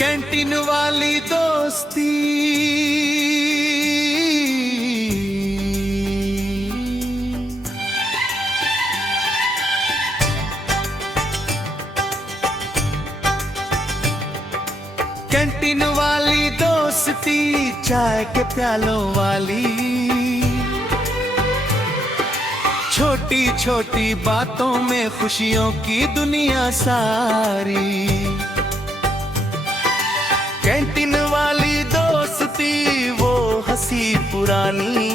Canteen वाली दोस्ती canteen वाली दोस्ती, चाय के प्यालों वाली, छोटी छोटी बातों में खुशियों की दुनिया सारी। कैंटीन वाली दोस्ती वो हंसी पुरानी,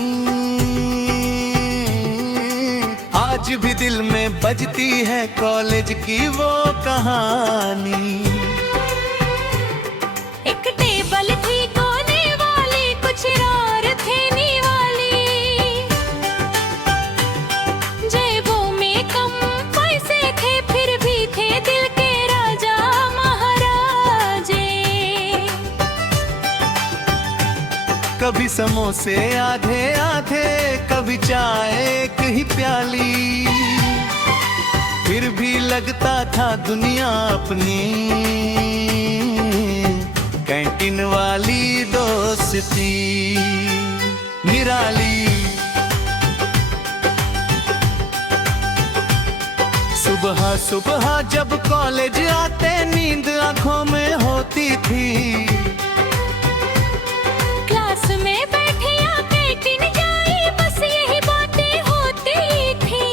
आज भी दिल में बजती है कॉलेज की वो कहानी। एक टेबल थी कोने वाली, कुछ और थे नी वाली, जेबों में कम पैसे थे फिर भी थे दिल के राजा महाराजे। कभी समोसे आधे आधे, कभी चाय एक ही प्याली, फिर भी लगता था दुनिया अपनी। कैंटीन वाली दोस्ती निराली। सुबह सुबह जब कॉलेज आते नींद आंखों में होती थी, क्लास में बैठे या कैंटीन जाए बस यही बातें होती थी।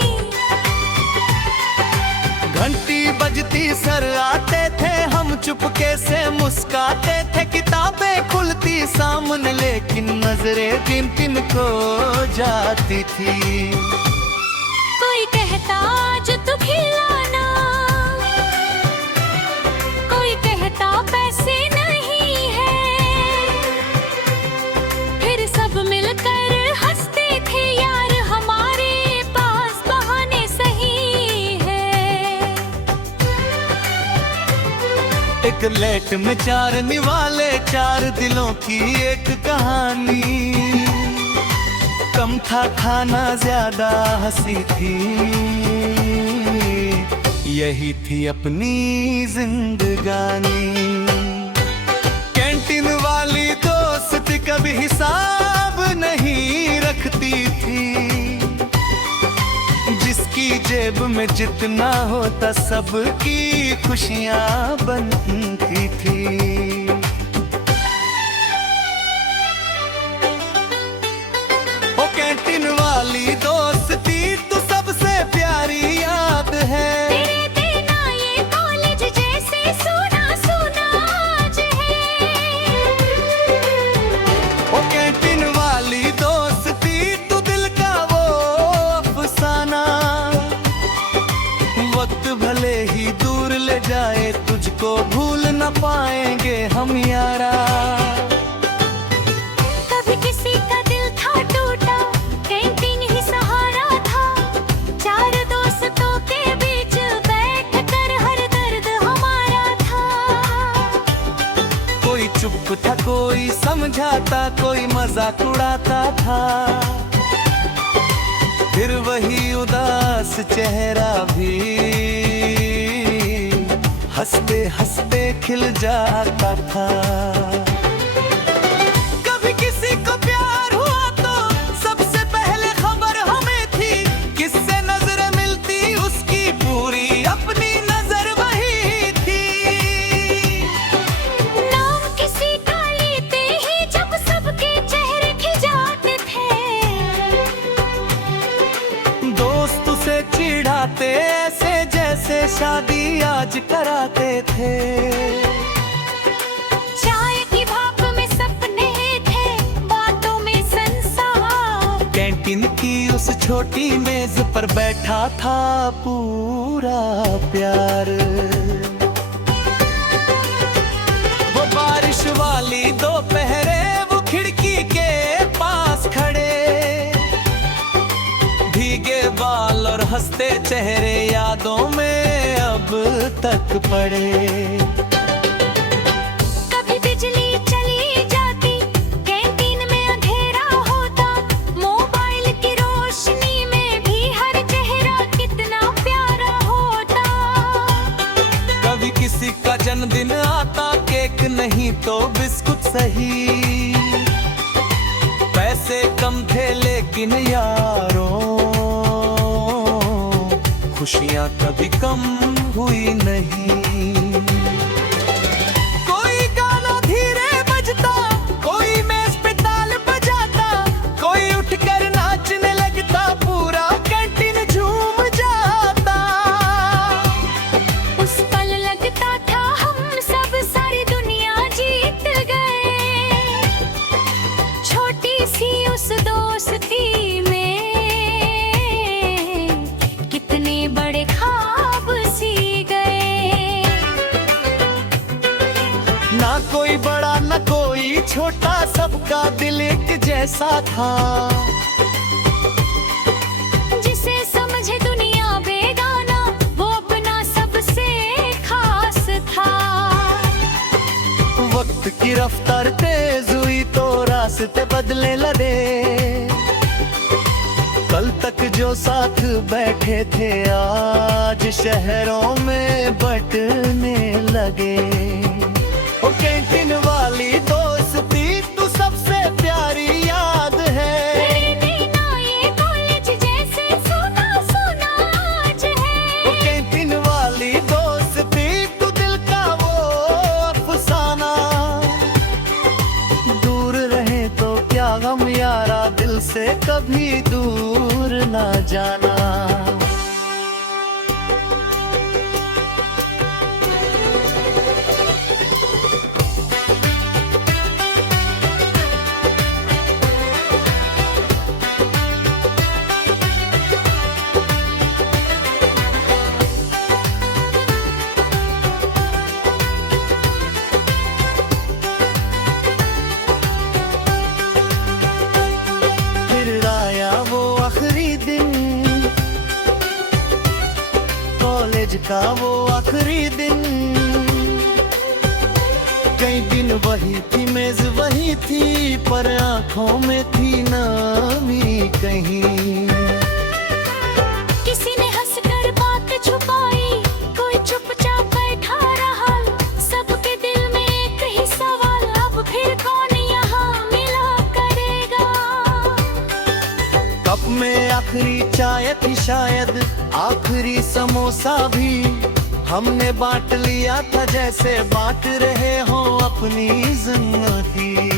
घंटी बजती सर आते थे, हम चुपके से मुस्काते थे, किताबें खुलती सामने लेकिन नजरें किन किन को जाती थी। कोई कहता आज तू खिलाना, कोई कहता पैसे नहीं है, फिर सब मिलकर हंसते थे यार हमारे पास बहाने सही है। एक लेट में चार निवाले, चार दिलों की एक कहानी, कम था खाना ज्यादा हंसी थी, यही थी अपनी जिंदगानी। कैंटीन वाली दोस्त कभी हिसाब नहीं रखती थी, जिसकी जेब में जितना होता सबकी खुशियां बनती थी। ओ कैंटीन वाली दोस्ती तू सबसे प्यारी याद है, तेरे बिना ये कॉलेज जैसे सुना सुना आज है। ओ कैंटीन वाली दोस्ती तू दिल का वो अफसाना, वक्त भले ही दूर ले जाए तुझको भूल न पाएंगे हम यारा। कभी किसी का दिल था टूटा, कैंटीन ही सहारा था, चार दोस्तों के बीच बैठ कर हर दर्द हमारा था। कोई चुप था कोई समझाता, कोई मजाक उड़ाता था, फिर वही उदास चेहरा भी हंसते हंसते खिल जाता था। कभी किसी को प्यार हुआ तो सबसे पहले खबर हमें थी, किससे नजर मिलती उसकी पूरी अपनी नजर वही थी। नाम किसी का लेते ही जब सबके चेहरे खिंचाते थे, दोस्त उसे चिढ़ाते ऐसे जैसे शादी आज कराते थे। चाय की भाप में सपने थे, बातों में संसार। कैंटीन की उस छोटी मेज पर बैठा था पूरा प्यार। वो बारिश वाली दोपहरे, वो खिड़की के पास खड़े, भीगे बाल और हंसते चेहरे यादों में अब तक पड़े। कभी बिजली चली जाती, कैंटीन में अंधेरा होता, मोबाइल की रोशनी में भी हर चेहरा कितना प्यारा होता। कभी किसी का जन्मदिन आता, केक नहीं पैसे कम थे लेकिन यारों खुशियाँ कभी कम हुई नहीं। कोई गाना धीरे बजता, कोई मेज पे ताल बजाता, कोई उठकर नाचने लगता, पूरा कैंटीन झूम जाता। उस पल लगता था हम सब सारी दुनिया जीत गए। छोटी सी उस दोस्ती में कितने बड़े ख्वाब सी गए। ना कोई बड़ा ना कोई छोटा, सबका दिल एक जैसा था। जिसे समझे दुनिया बेगाना, वो अपना सबसे खास था। वक्त की रफ्तार तेज हुई तो रास्ते बदले लगे। कल तक जो साथ बैठे थे आज शहरों में बंटने लगे। ओ कैंटीन वाली दोस्ती तू सबसे प्यारी याद है। तेरे बिना ये कॉलेज जैसे सुना सुना आज है। ओ कैंटीन वाली दोस्ती तू दिल का वो अफसाना। दूर रहे तो क्या गम यारा, दिल से कभी दूर ना जाना। फिर आया वो आखिरी दिन, कॉलेज का वो आखिरी दिन। कई दिन वही थी, मेज वही थी, पर आंखों में थी नामी कहीं। किसी ने हंसकर बात छुपाई, कोई चुपचाप बैठा रहा। सबके दिल में एक ही सवाल, अब फिर कौन यहाँ मिला करेगा। कप में आखिरी चाय थी, शायद आखिरी समोसा भी। हमने बांट लिया था जैसे बांट रहे हो अपनी जिंदगी।